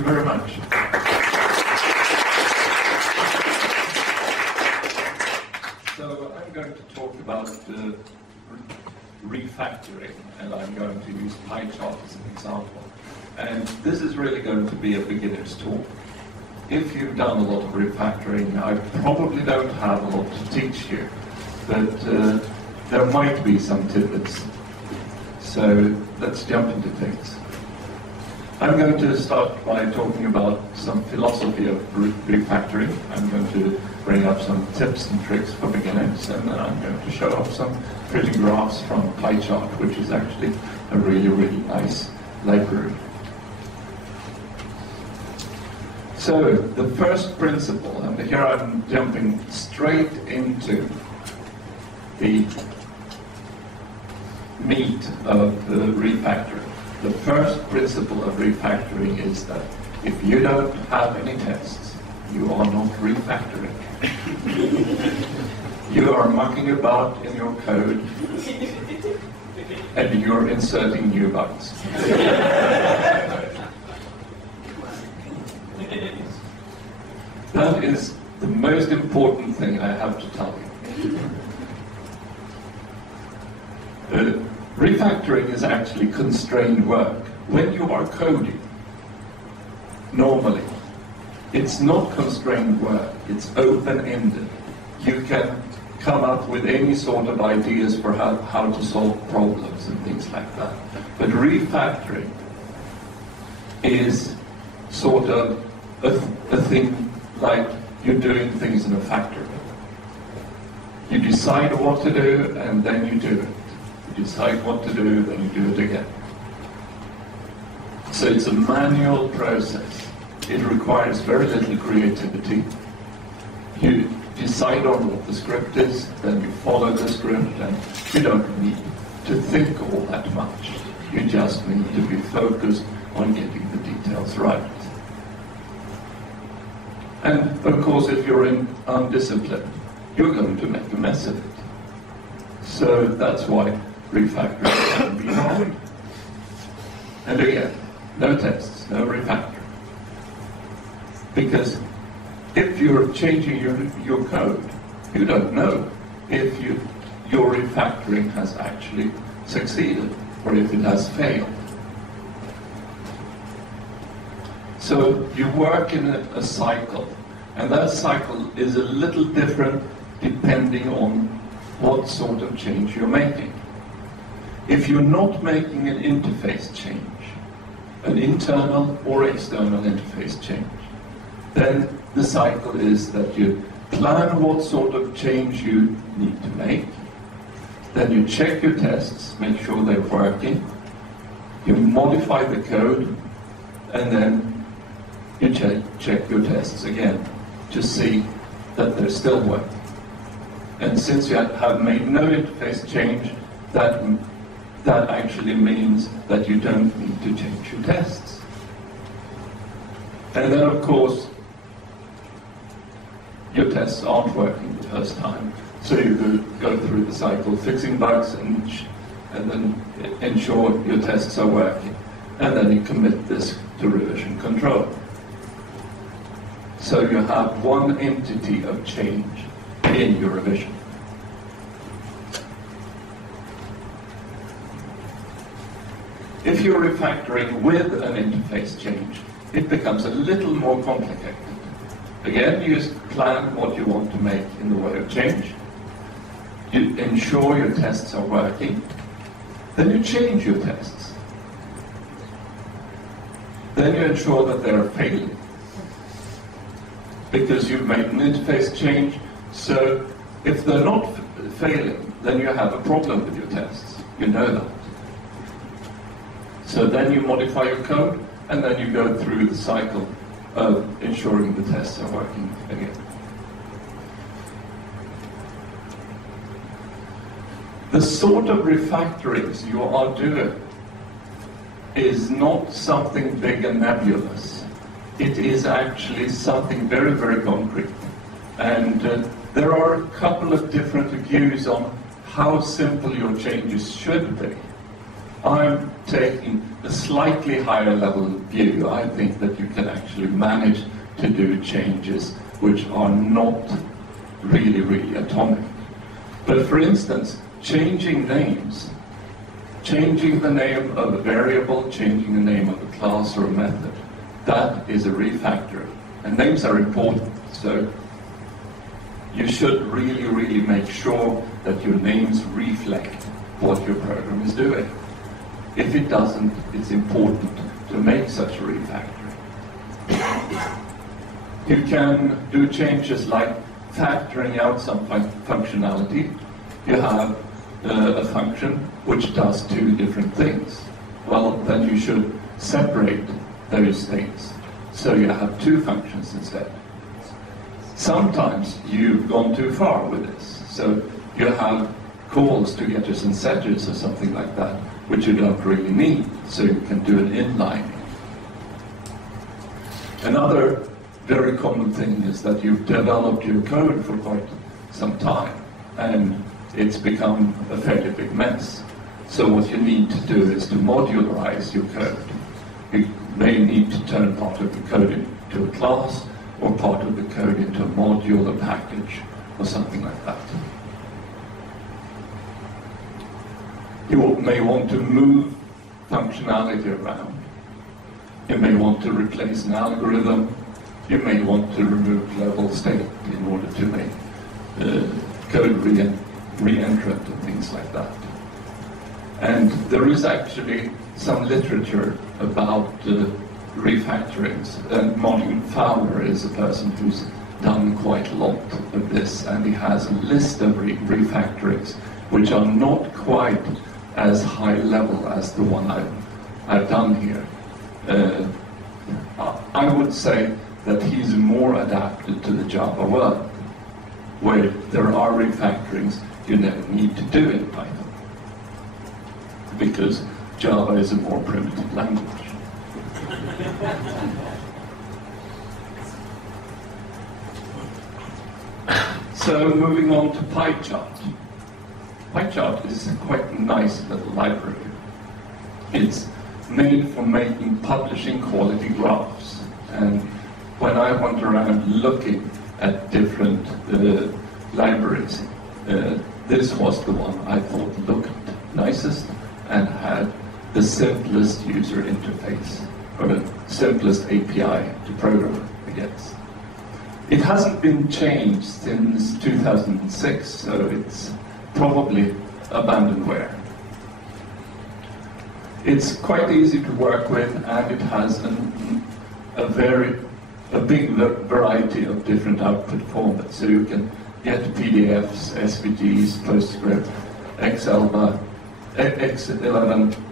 you very much. So I'm going to talk about refactoring, and I'm going to use PyChart as an example. And this is really going to be a beginner's talk. If you've done a lot of refactoring, I probably don't have a lot to teach you, but there might be some tidbits. So let's jump into things. I'm going to start by talking about some philosophy of refactoring. I'm going to bring up some tips and tricks for beginners, and then I'm going to show off some pretty graphs from PyChart, which is actually a really, really nice library. So the first principle, and here I'm jumping straight into the meat of the refactoring. The first principle of refactoring is that if you don't have any tests, you are not refactoring. You are mucking about in your code and you're inserting new bugs. That is the most important thing I have to tell you. Refactoring is actually constrained work. When you are coding, normally, it's not constrained work, it's open-ended. You can come up with any sort of ideas for how to solve problems and things like that. But refactoring is sort of a thing like you're doing things in a factory. You decide what to do, and then you do it. You decide what to do, then you do it again. So it's a manual process. It requires very little creativity. You decide on what the script is, then you follow the script, and you don't need to think all that much. You just need to be focused on getting the details right. And of course, if you're undisciplined, you're going to make a mess of it. So that's why refactoring can be hard. And again, no tests, no refactoring. Because if you're changing your code, you don't know if your refactoring has actually succeeded or if it has failed. So you work in a cycle, and that cycle is a little different depending on what sort of change you're making. If you're not making an interface change, an internal or external interface change, then the cycle is that you plan what sort of change you need to make, then you check your tests, make sure they're working, you modify the code, and then you check your tests again to see that they're still working. And since you have made no interface change, that actually means that you don't need to change your tests. And then, of course, your tests aren't working the first time. So you go through the cycle, fixing bugs, and then ensure your tests are working. And then you commit this to revision control. So you have one entity of change in your revision. If you're refactoring with an interface change, it becomes a little more complicated. Again, you plan what you want to make in the way of change. You ensure your tests are working. Then you change your tests. Then you ensure that they're failing, because you've made an interface change. So if they're not failing, then you have a problem with your tests. You know that. So then you modify your code, and then you go through the cycle of ensuring the tests are working again. The sort of refactorings you are doing is not something big and nebulous. It is actually something very, very concrete. And there are a couple of different views on how simple your changes should be. I'm taking a slightly higher level view. I think that you can actually manage to do changes which are not really, really atomic. But for instance, changing names, changing the name of a variable, changing the name of a class or a method, that is a refactor. And names are important, so you should really, really make sure that your names reflect what your program is doing. If it doesn't, it's important to make such a refactor. You can do changes like factoring out some functionality. You have a function which does two different things. Well, then you should separate those things. So you have two functions instead. Sometimes you've gone too far with this. So you have calls to getters and setters or something like that, which you don't really need. So you can do an inlining. Another very common thing is that you've developed your code for quite some time, and it's become a fairly big mess. So what you need to do is to modularize your code. You may need to turn part of the code into a class, or part of the code into a module, a package, or something like that. You may want to move functionality around. You may want to replace an algorithm. You may want to remove global state in order to make code re-entrant and things like that. And there is actually some literature about refactorings. And Martin Fowler is a person who's done quite a lot of this, and he has a list of refactorings which are not quite as high level as the one I've done here. I would say that he's more adapted to the Java world, where there are refactorings you never need to do in Python, because Java is a more primitive language. So moving on to PyChart. PyChart is a quite nice little library. It's made for making publishing quality graphs. And when I went around looking at different libraries, this was the one I thought looked nicest and had the simplest user interface, or the simplest API to program against. It hasn't been changed since 2006, so it's probably abandonware. It's quite easy to work with, and it has a big variety of different output formats. So you can get PDFs, SVGs, PostScript, X11,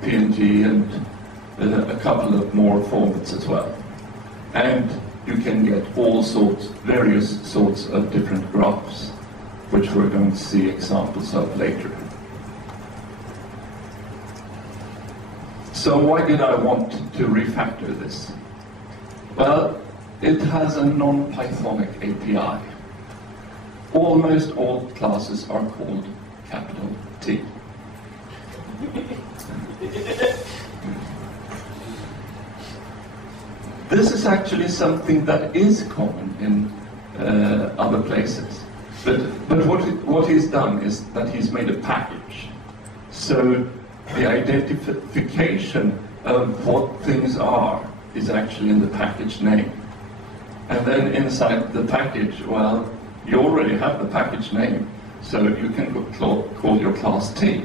PNG, and a couple of more formats as well. And you can get various sorts of different graphs, which we're going to see examples of later. So why did I want to refactor this? Well, it has a non-Pythonic API. Almost all classes are called capital T. This is actually something that is common in other places. But what he's done is that he's made a package. So the identification of what things are is actually in the package name. And then inside the package, well, you already have the package name, so you can call your class T.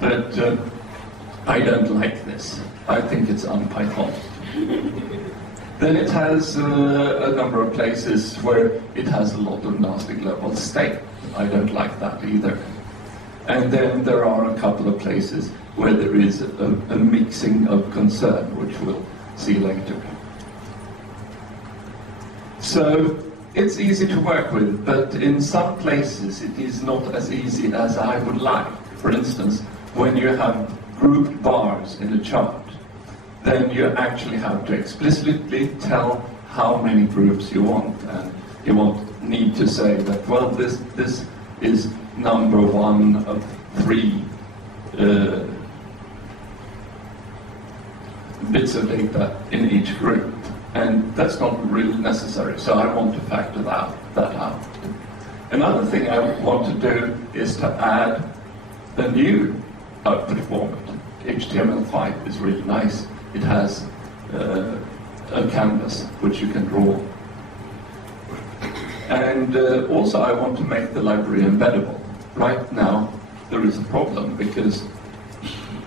But I don't like this. I think it's un-Pythonic. Then it has a number of places where it has a lot of nasty global state. I don't like that either. And then there are a couple of places where there is a mixing of concern, which we'll see later. So it's easy to work with, but in some places it is not as easy as I would like. For instance, when you have grouped bars in a chart, then you actually have to explicitly tell how many groups you want, and you need to say that, well, this is number 1 of 3 bits of data in each group, and that's not really necessary, so I want to factor that out. Another thing I want to do is to add a new output format. HTML5 is really nice. It has a canvas which you can draw. And also I want to make the library embeddable. Right now there is a problem because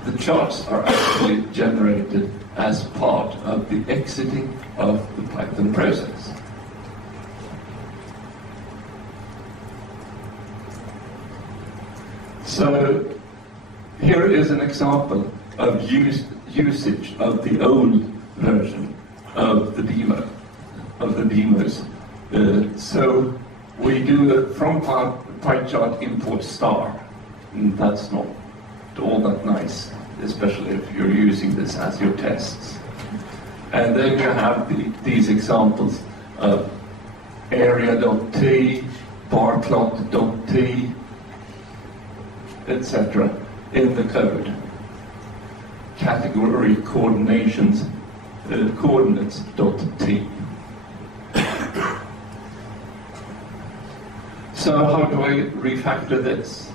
the charts are actually generated as part of the exiting of the Python process. So here is an example of usage of the old version of the demos. So we do a from PyChart import star, and that's not all that nice, especially if you're using this as your tests. And then you have these examples of area.t, barplot.t, etc. in the code. Category coordinations, coordinates.t. So how do I refactor this?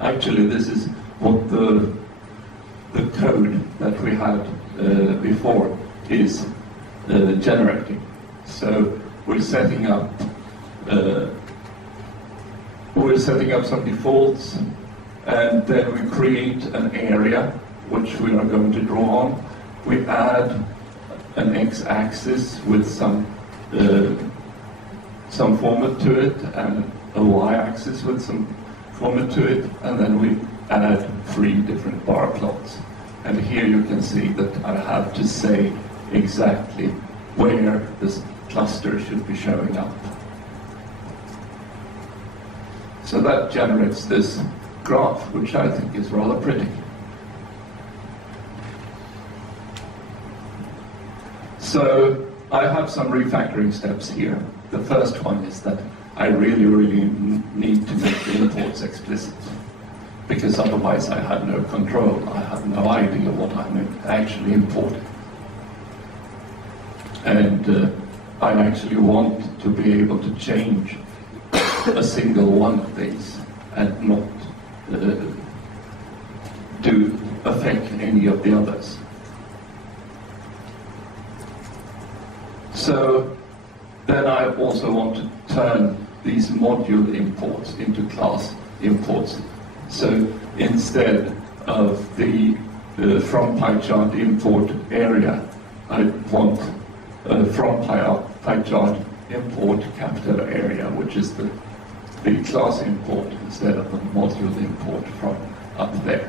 Actually, this is what the code that we had before is generating. So we're setting up some defaults, and then we create an area which we are going to draw on. We add an x-axis with some format to it, and a y-axis with some format to it, and then we add 3 different bar plots. And here you can see that I have to say exactly where this cluster should be showing up. So that generates this graph, which I think is rather pretty. So I have some refactoring steps here. The first one is that I really need to make the imports explicit, because otherwise I have no control. I have no idea what I'm actually importing. And I actually want to be able to change a single one of these and not affect any of the others. So then I also want to turn these module imports into class imports. So instead of the from PyChart import area, I want from PyChart import capital area, which is the class import instead of the module import from up there.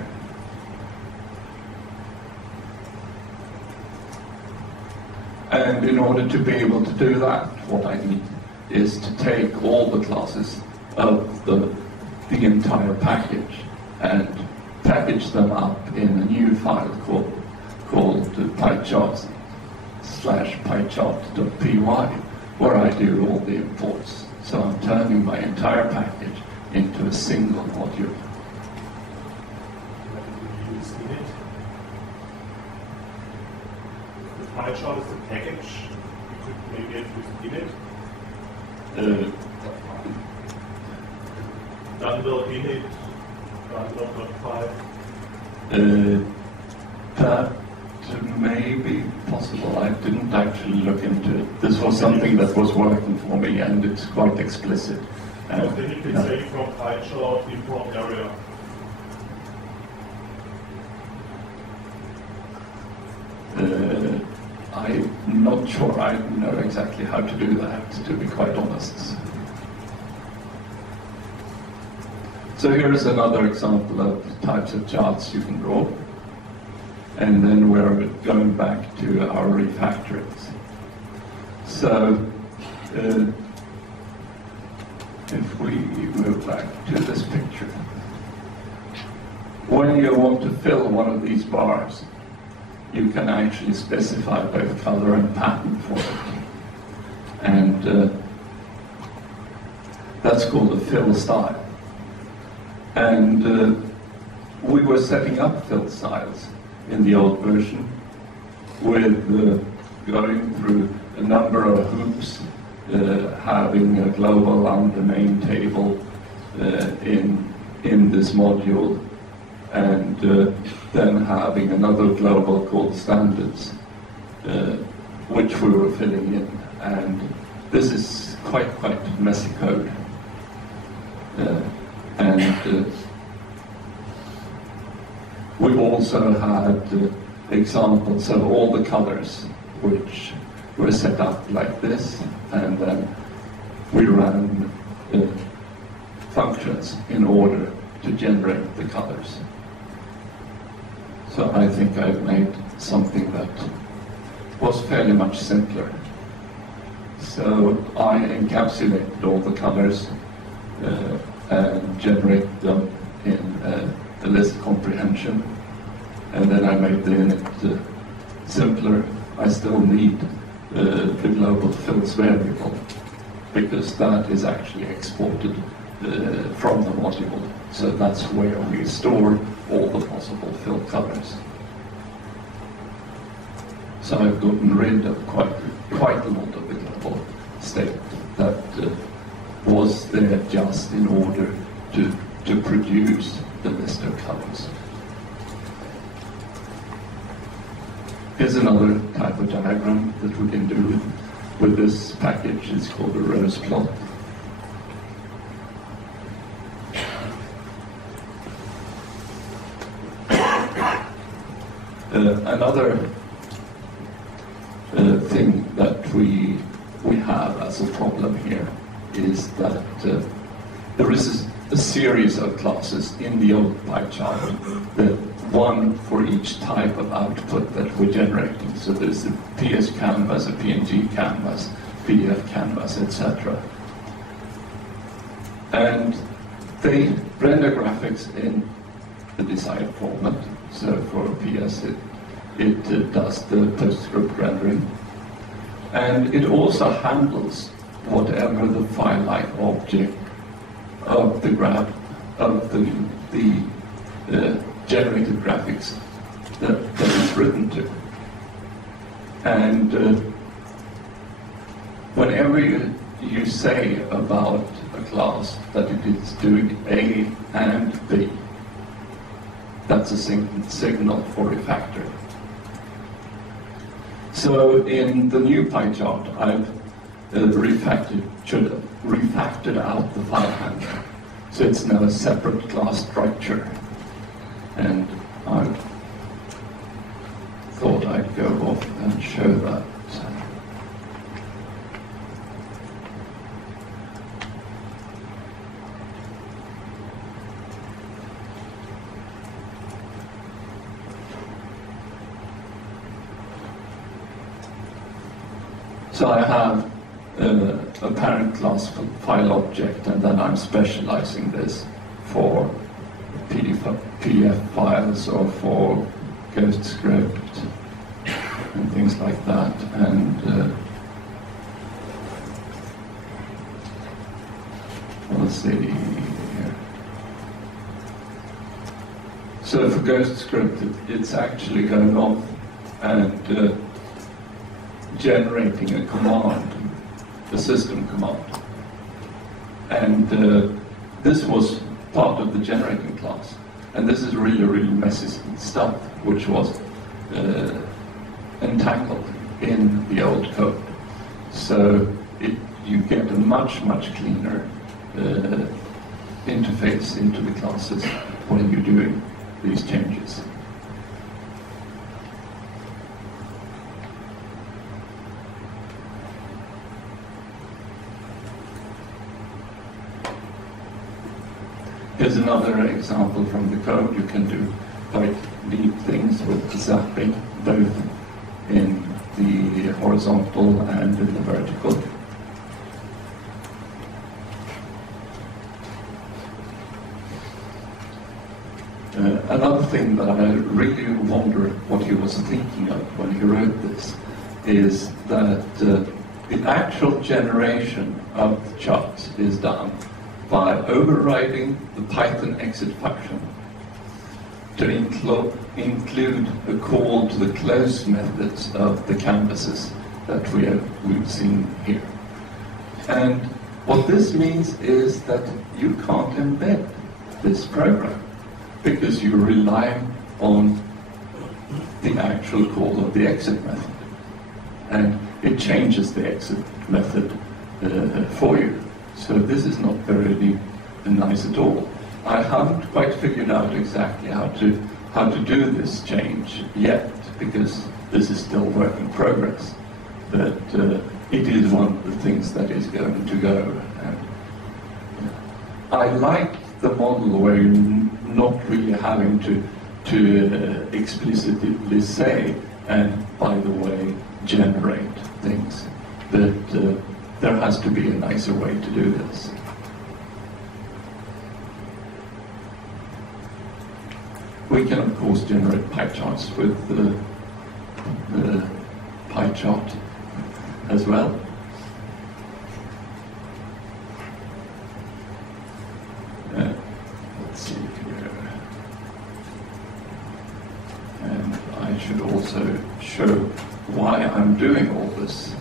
And in order to be able to do that, what I need is to take all the classes of the entire package and package them up in a new file called PyChart/PyChart.py, where I do all the imports. So I'm turning my entire package into a single module. PyChart is the package. You could maybe have used init. Bundle init, bundle.py. That may be possible. I didn't actually look into it. This was something that was working for me, and it's quite explicit. Then you can say from PyChart import area. I'm not sure I know exactly how to do that, to be quite honest. So here's another example of types of charts you can draw. And then we're going back to our refactorings. So if we move back to this picture, when you want to fill one of these bars, you can actually specify both color and pattern for it. And that's called a fill style. And we were setting up fill styles in the old version, with going through a number of hoops, having a global under main table in this module, and then having another global called standards, which we were filling in. And this is quite messy code. We also had examples of all the colors which were set up like this, and then we ran functions in order to generate the colors. So I think I've made something that was fairly much simpler. So I encapsulated all the colors and generated them in a list comprehension, and then I made the init simpler. I still need the global fills variable, because that is actually exported from the module. So that's where we store all the possible fill colors. So I've gotten rid of quite a lot of the global state that was there just in order to produce the list of colors. Here's another type of diagram that we can do with this package. It's called a rose plot. Another thing that we have as a problem here is that there is a series of classes in the old PyChart, that one for each type of output that we're generating. So there's a PS canvas, a PNG canvas, PDF canvas, etc. And they render graphics in the desired format. So for PS, it does the PostScript rendering. And it also handles whatever the file-like object of the graph, of the generated graphics that is written to. And whenever you say about a class that it is doing A and B, that's a signal for refactor. So in the new PyChart, I've refactored out the file handler. So it's now a separate class structure. And I thought I'd go off and show that. So I have a parent class file object, and then I'm specializing this for PDF files or for GhostScript and things like that. And let's see here. So for GhostScript, it's actually going off and generating a command, a system command. And this was part of the generating class. And this is really messy stuff, which was entangled in the old code. So you get a much cleaner interface into the classes when you're doing these changes. Here's another example from the code. You can do quite neat things with zapping, both in the horizontal and in the vertical. Another thing that I really wonder what he was thinking of when he wrote this is that the actual generation of the charts is done by overriding the Python exit function to include a call to the closed methods of the canvases that we've seen here. And what this means is that you can't embed this program because you're relying on the actual call of the exit method. And it changes the exit method for you. So this is not very nice at all. I haven't quite figured out exactly how to do this change yet, because this is still work in progress. But it is one of the things that is going to go. And I like the model where you're not really having to explicitly say, and by the way, generate things. But there has to be a nicer way to do this. We can, of course, generate PyCharts with the PyChart as well. Let's see here. And I should also show why I'm doing all this.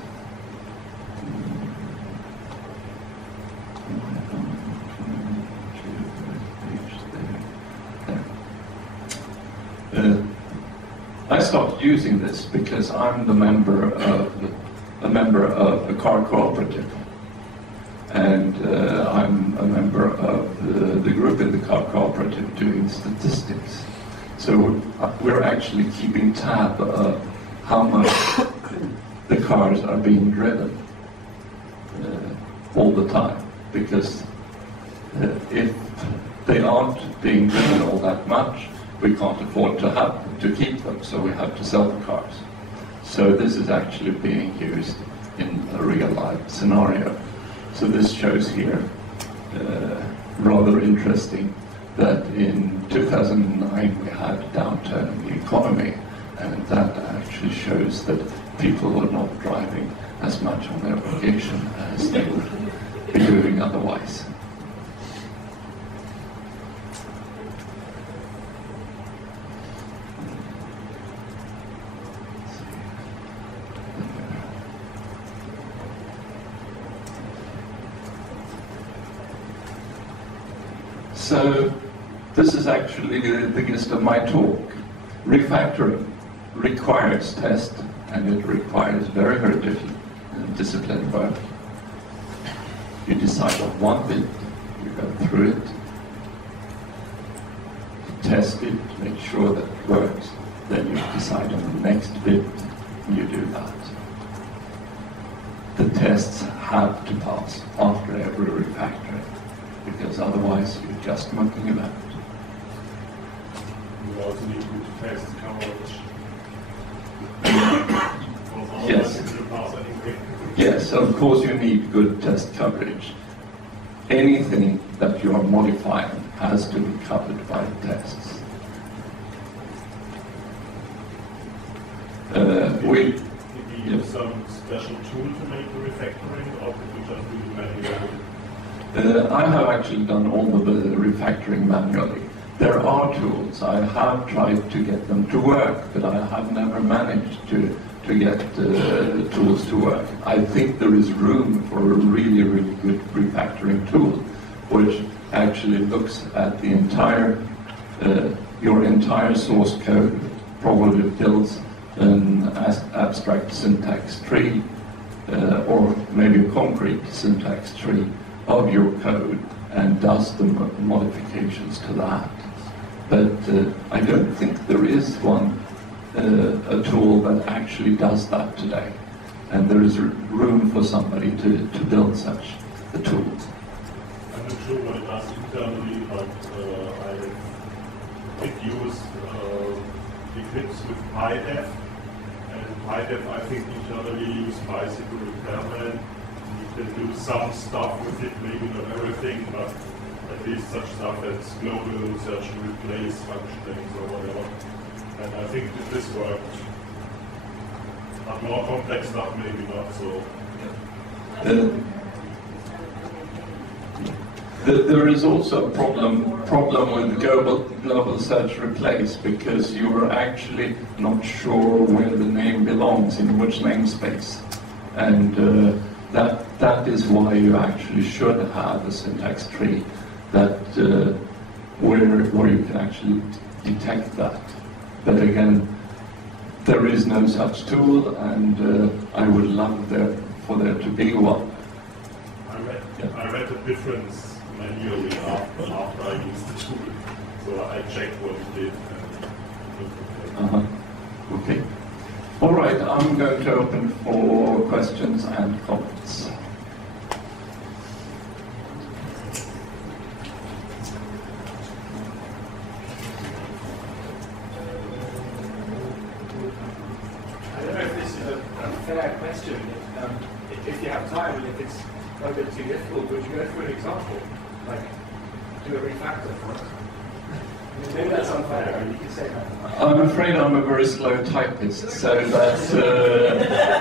I started using this because I'm a member of a car cooperative, and I'm a member of the group in the car cooperative doing statistics. So we're actually keeping tab of how much the cars are being driven all the time, because if they aren't being driven all that much, we can't afford to keep them, so we have to sell the cars. So this is actually being used in a real-life scenario. So this shows here, rather interesting, that in 2009 we had a downturn in the economy, and that actually shows that people were not driving as much on their vacation as they would be doing otherwise. So this is actually the gist of my talk. Refactoring requires test, and it requires very, very disciplined work. You decide on one bit, you go through it, you test it, make sure that it works, then you decide on the next bit, and you do that. The tests have to pass after every refactoring, because otherwise you're just mucking about. You also need to test coverage. Yes. Yes, of course you need good test coverage. Anything that you are modifying has to be covered by tests. Maybe you use some special tool to make the refactoring, or could you just do it manually? I have actually done all of the refactoring manually. There are tools. I have tried to get them to work, but I have never managed to get tools to work. I think there is room for a really, really good refactoring tool, which actually looks at the entire, your entire source code, probably builds an abstract syntax tree, or maybe a concrete syntax tree of your code, and does the modifications to that. But I don't think there is a tool that actually does that today. And there is room for somebody to build such a tool. I'm not sure what it does internally, but I did use Eclipse with PyDev. And PyDev, I think, internally use bicycle repairman. You can do some stuff with it, maybe not everything, but at least such stuff as global search and replace functionings or whatever. And I think that this worked. But more complex stuff, maybe not so. There is also a problem with global search replace, because you are actually not sure where the name belongs, in which namespace. And that is why you actually should have a syntax tree that where you can actually detect that. But again, there is no such tool, and I would love for there to be one. I read the difference manually after I used the tool, so I checked what it did. Okay. All right, I'm going to open for questions and comments. I don't know if this is a fair question. If you have time and if it's a bit too difficult, would you go through an example? Like, do a refactor for us? Maybe that's unfair, you can say that. I'm afraid I'm a very slow typist, so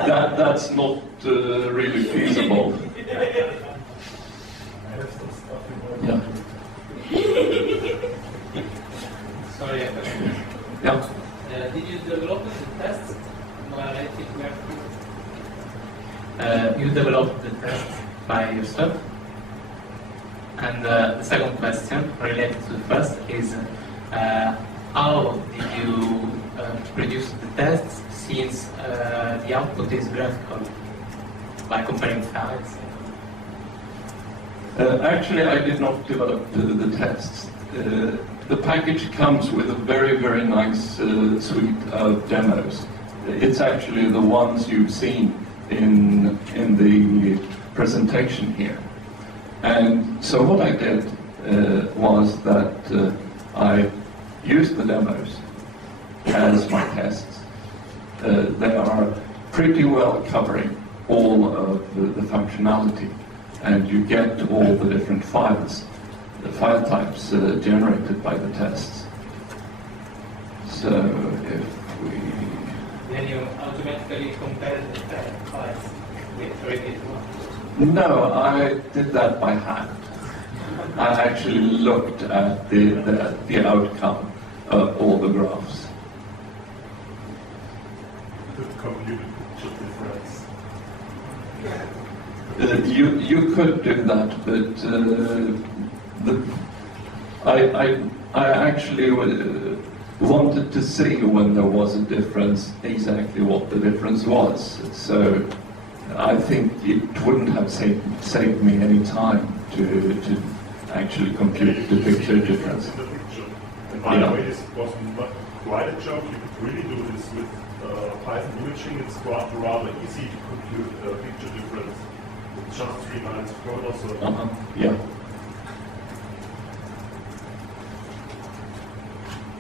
that's not really feasible. Yeah. Sorry. Yeah. Did you develop the test? You developed the test by yourself? And the second question, related to the first, is how did you produce the tests, since the output is graphical, by comparing files? Actually, I did not develop the tests. The package comes with a very, very nice suite of demos. It's actually the ones you've seen in the presentation here. And so what I did was that I used the demos as my tests. They are pretty well covering all of the functionality, and you get all the different files, the file types generated by the tests. So if we... Then you automatically compare the files with created ones. No, I did that by hand. I actually looked at the outcome of all the graphs. Compute picture difference. You could do that, but I actually wanted to see when there was a difference exactly what the difference was. So I think it wouldn't have saved me any time to actually compute the picture difference. And by the way, this was quite a job. You could really do this with Python imaging. It's rather easy to compute a picture difference with just 3 lines of code or so. Yeah.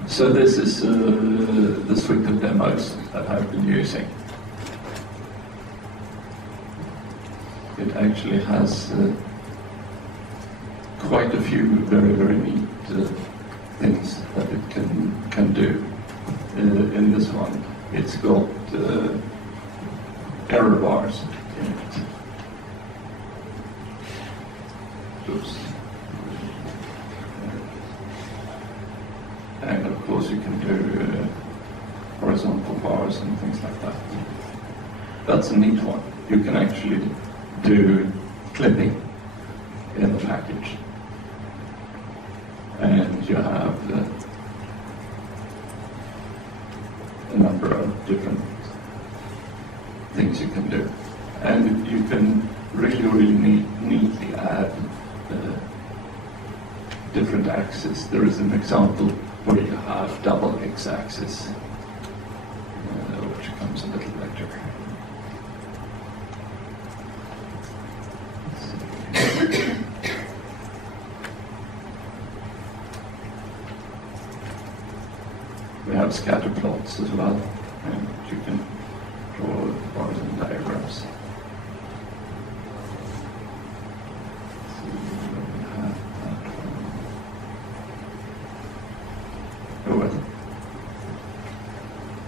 So this is the suite of demos that I've been using. It actually has quite a few very, very neat things that it can do. In this one, it's got error bars in it. Oops. And of course you can do horizontal bars and things like that. That's a neat one. You can actually do clipping in the package. And you have a number of different things you can do. And you can really, really neatly add different axes. There is an example where you have double x-axis, which comes a little later. We have scatter plots as well, and you can draw bars and diagrams.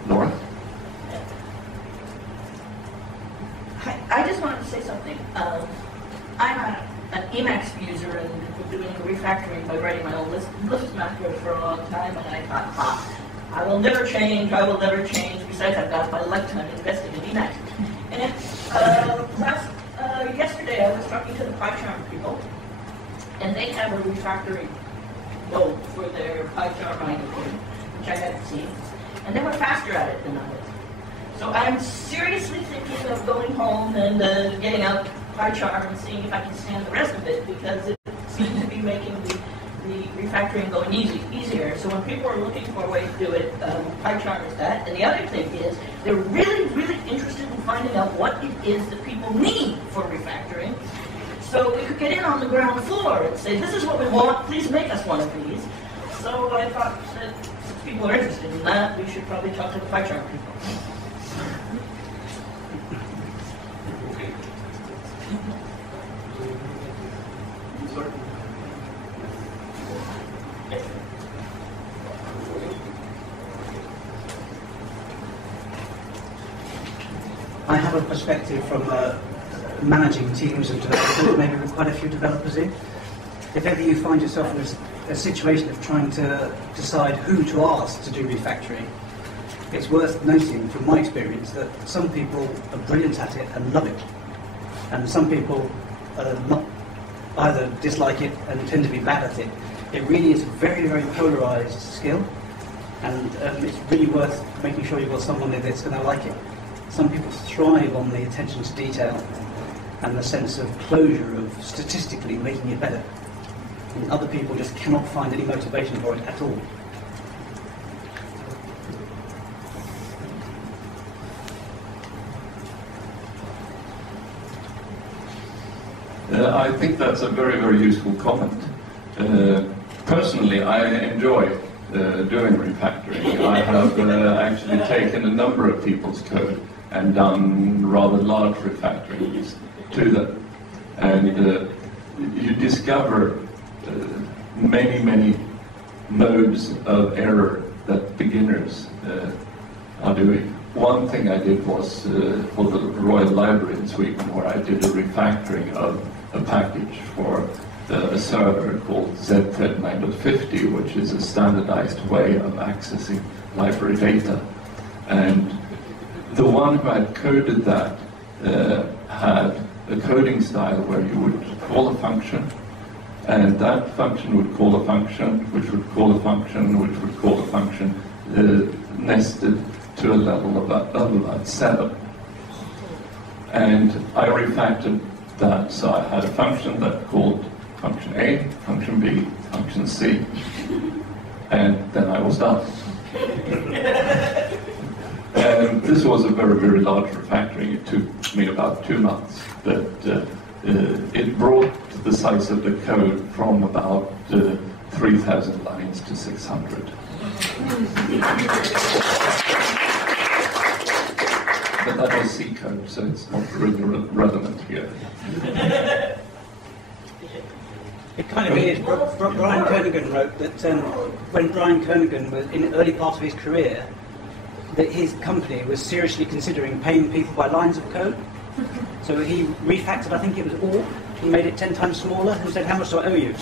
Laura? Hi, I just wanted to say something. I'm an Emacs user and been doing by writing my own list macros for a long time, and I thought, I will never change, I will never change. Besides, I've got my lifetime invested in Emacs. And yesterday I was talking to the PyChart people, and they have a refactoring mode for their PyChart mining code, which I hadn't seen. And they were faster at it than I was. So I'm seriously thinking of going home and getting out PyChart and seeing if I can stand the rest of it, because it seems to be making the refactoring going easier. So when people are looking for a way to do it, PyChart is that. And the other thing is, they're really, really interested in finding out what it is that people need for refactoring. So we could get in on the ground floor and say, this is what we want, please make us one of these. So I thought that since people are interested in that, we should probably talk to the PyChart people. I have a perspective from managing teams of developers, maybe with quite a few developers in. If ever you find yourself in a situation of trying to decide who to ask to do refactoring, it's worth noting from my experience that some people are brilliant at it and love it, and some people not either dislike it and tend to be bad at it. It really is a very, very polarized skill, and it's really worth making sure you've got someone there that's going to like it. Some people thrive on the attention to detail and the sense of closure of statistically making it better. And other people just cannot find any motivation for it at all. I think that's a very, very useful comment. Personally, I enjoy doing refactoring. I have actually taken a number of people's code and done rather large refactorings to them. And you discover many, many modes of error that beginners are doing. One thing I did was for the Royal Library in Sweden, where I did a refactoring of a package for a server called ZFed 9.50, which is a standardized way of accessing library data. And the one who had coded that had a coding style where you would call a function, and that function would call a function, which would call a function, which would call a function, nested to a level of about 7. And I refactored that, so I had a function that called function A, function B, function C, and then I was done. And this was a very, very large refactoring. It took me about 2 months, but it brought the size of the code from about 3,000 lines to 600. But that was C code, so it's not really relevant here. It kind of is. Brian Kernighan wrote that when Brian Kernighan was in the early part of his career, that his company was seriously considering paying people by lines of code. So he refactored, I think it was all. He made it 10 times smaller and said, how much do I owe you?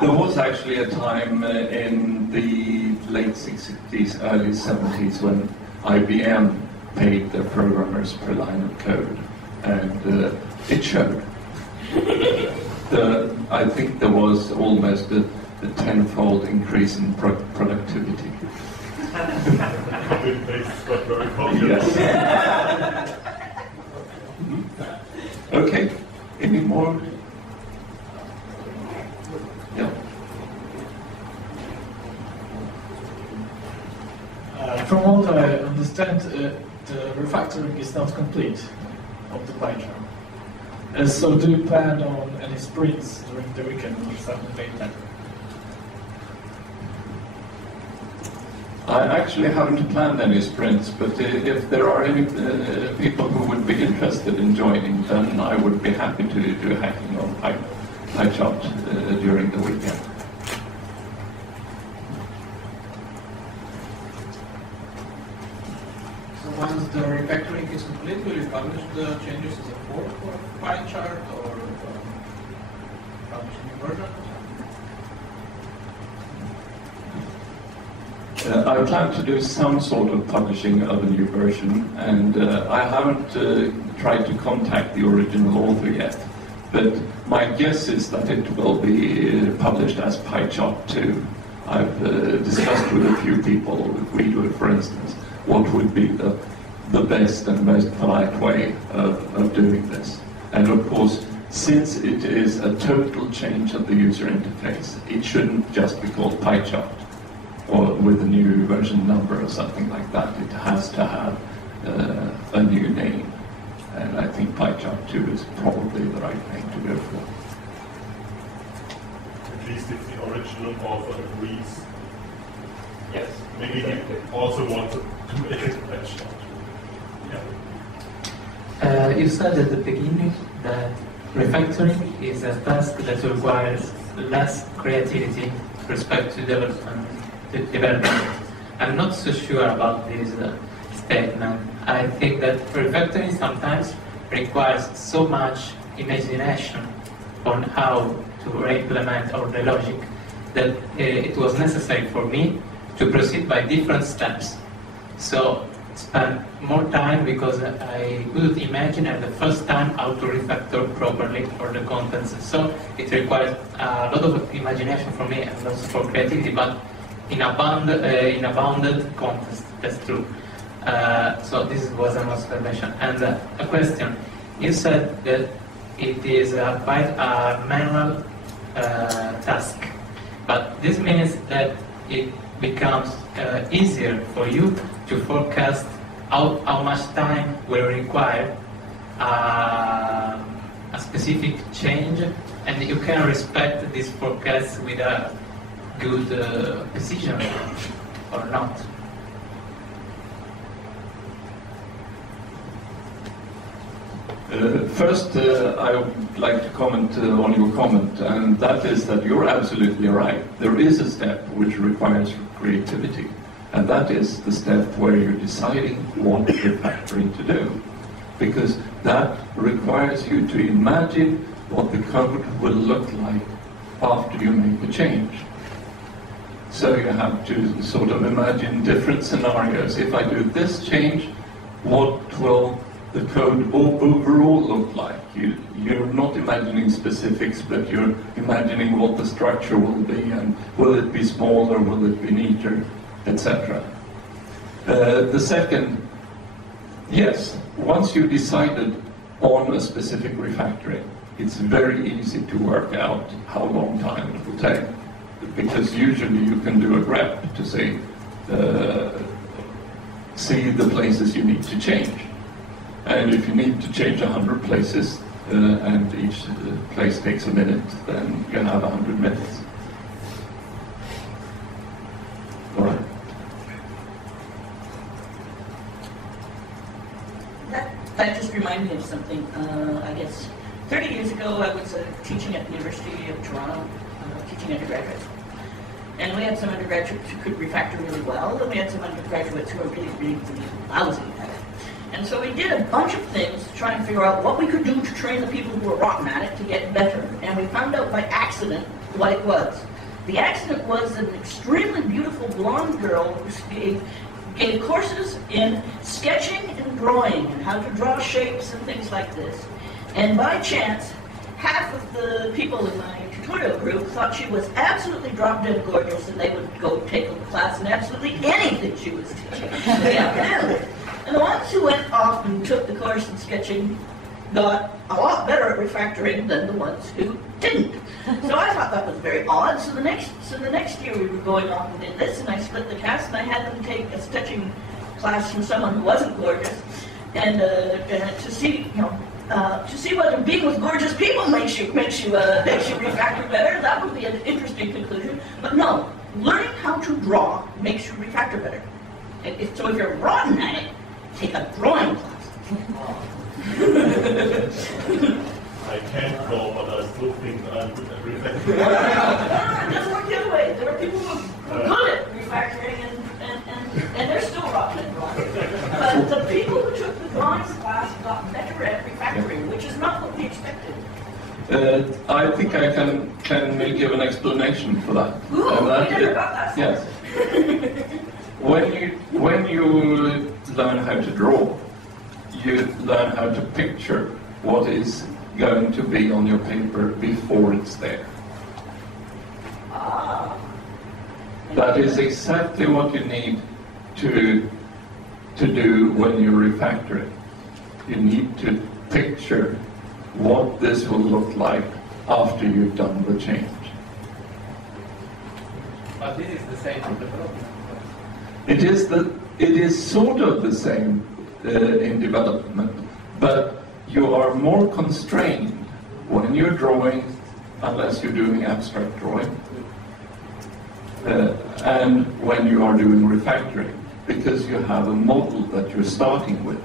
There was actually a time in the late 60s, early 70s when IBM paid their programmers per line of code, and it showed. I think there was almost a tenfold increase in productivity. Yes. Okay, any more? Yeah. From what I understand, the refactoring is not complete of the PyChart. So do you plan on any sprints during the weekend or something like that? I actually haven't planned any sprints, but if there are any people who would be interested in joining, then I would be happy to do hacking on PyChart during the weekend. So once the refactoring is complete, will you publish the changes as a fork for PyChart, or new version? I plan to do some sort of publishing of a new version, and I haven't tried to contact the original author yet. But my guess is that it will be published as PyChart 2. I've discussed with a few people, if we do it for instance, what would be the best and most polite way of doing this. And of course, since it is a total change of the user interface, it shouldn't just be called PyChart or with a new version number or something like that. It has to have a new name. And I think PyChart 2 is probably the right name to go for. At least if the original author agrees. Yes. Maybe he also wanted to make it PyChart. Yeah. You said at the beginning that refactoring is a task that requires less creativity with respect to development. I'm not so sure about this statement. I think that refactoring sometimes requires so much imagination on how to implement all the logic that it was necessary for me to proceed by different steps. So spend more time because I couldn't imagine at the first time how to refactor properly all the contents. So it requires a lot of imagination for me and also for creativity, but in a bounded context. That's true. So this was an observation. And a question. You said that it is quite a manual task, but this means that it becomes easier for you to forecast how much time will require a specific change, and you can respect this forecast with a good precision or not. First, I would like to comment on your comment, and that is that you're absolutely right. There is a step which requires creativity, and that is the step where you're deciding what refactoring to do, because that requires you to imagine what the code will look like after you make a change. So you have to sort of imagine different scenarios. If I do this change, what will the code overall look like? You're not imagining specifics, but you're imagining what the structure will be, and will it be smaller, will it be neater, etc. The second, yes, once you've decided on a specific refactoring, it's very easy to work out how long time it will take, because usually you can do a grep to say, see the places you need to change. And if you need to change 100 places, and each place takes a minute, then you have 100 minutes. All right. That just reminded me of something. I guess 30 years ago, I was teaching at the University of Toronto, teaching undergraduates. And we had some undergraduates who could refactor really well, and we had some undergraduates who were really, really, really lousy at it. And so we did a bunch of things to try and figure out what we could do to train the people who were rotten at it to get better. And we found out by accident what it was. The accident was an extremely beautiful blonde girl who gave courses in sketching and drawing and how to draw shapes and things like this. And by chance, half of the people in my tutorial group thought she was absolutely drop-dead gorgeous, and they would go take a class in absolutely anything she was teaching. And the ones who went off and took the course in sketching got a lot better at refactoring than the ones who didn't. So I thought that was very odd. So the next year we were going off and did this, and I split the class, and I had them take a sketching class from someone who wasn't gorgeous, and to see, to see whether being with gorgeous people makes you refactor better. That would be an interesting conclusion. But no, learning how to draw makes you refactor better. So if you're rotten at it, take a drawing class. I can't draw, but I still think I'm good at refactoring. It doesn't work the other way. There are people who are good at refactoring, and they're still rotten at drawing. But the people who took the drawing class got better at refactoring, which is not what we expected. I think I can can give an explanation for that. Ooh, And that we never got that. yes. When you learn how to draw, you learn how to picture what is going to be on your paper before it's there. Ah. That is exactly what you need to do when you refactor it. You need to picture what this will look like after you've done the change. But this is the same for development. It is sort of the same in development, but you are more constrained when you're drawing, unless you're doing abstract drawing, and when you are doing refactoring, because you have a model that you're starting with.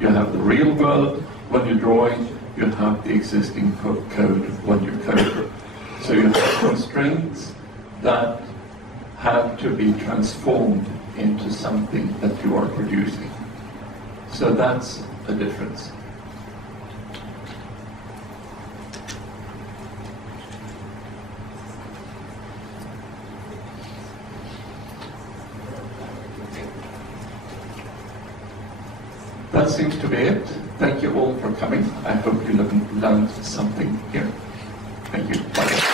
You have the real world when you're drawing, you have the existing code when you're coding. So you have constraints that have to be transformed into something that you are producing. So that's a difference. That seems to be it. Thank you all for coming. I hope you learned something here. Thank you. Bye.